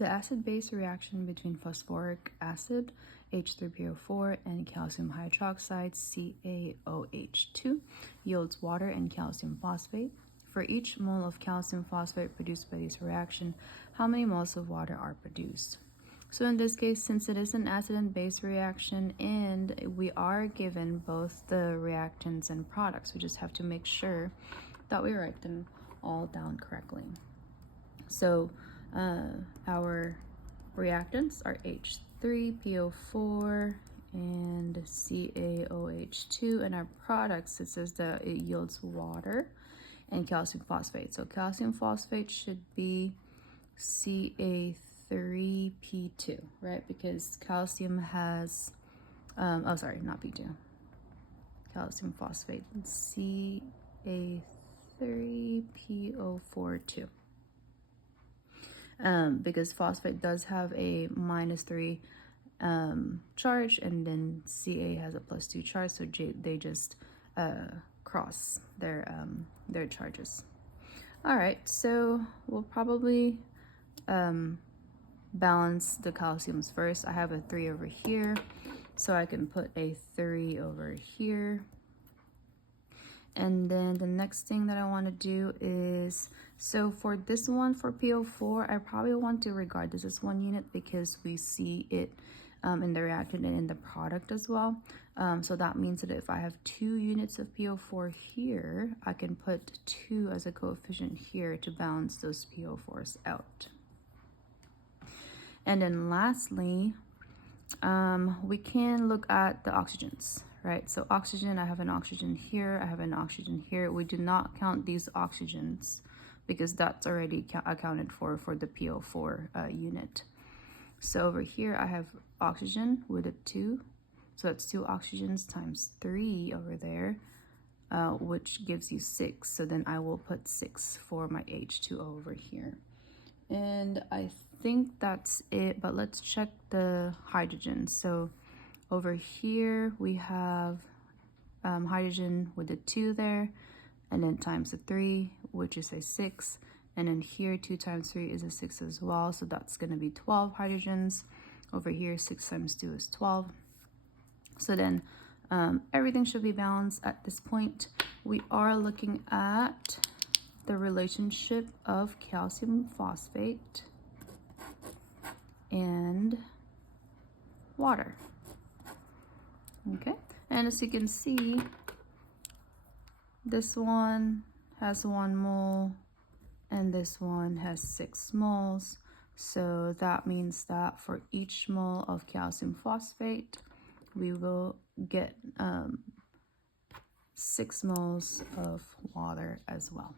The acid-base reaction between phosphoric acid, H3PO4, and calcium hydroxide, CaOH2, yields water and calcium phosphate. For each mole of calcium phosphate produced by this reaction, how many moles of water are produced? So in this case, since it is an acid and base reaction and we are given both the reactants and products, we just have to make sure that we write them all down correctly. So our reactants are H3PO4 and CaOH2, and our products, it says that it yields water and calcium phosphate. So calcium phosphate should be Ca3P2, right? Because calcium has, oh, sorry, not P2. Calcium phosphate, Ca3PO42. Because phosphate does have a -3 charge, and then Ca has a +2 charge, so they just cross their charges. All right, so we'll probably balance the calciums first. I have a 3 over here, so I can put a 3 over here. And then the next thing that I want to do is, so for this one, for PO4, I probably want to regard this as 1 unit because we see it in the reactant and in the product as well. So that means that if I have 2 units of PO4 here, I can put 2 as a coefficient here to balance those PO4s out. And then lastly, we can look at the oxygens, right? So oxygen, I have an oxygen here, I have an oxygen here. We do not count these oxygens because that's already accounted for the PO4 unit. So over here, I have oxygen with a 2. So that's 2 oxygens times 3 over there, which gives you 6. So then I will put 6 for my H2O over here. And I think that's it, but let's check the hydrogen. So over here we have hydrogen with a 2 there, and then times a 3, which is a 6, and then here 2 times 3 is a 6 as well, so that's going to be 12 hydrogens. Over here 6 times 2 is 12. So then everything should be balanced at this point. We are looking at the relationship of calcium phosphate and water. Okay, and as you can see, this one has 1 mole and this one has 6 moles. So that means that for each mole of calcium phosphate, we will get 6 moles of water as well.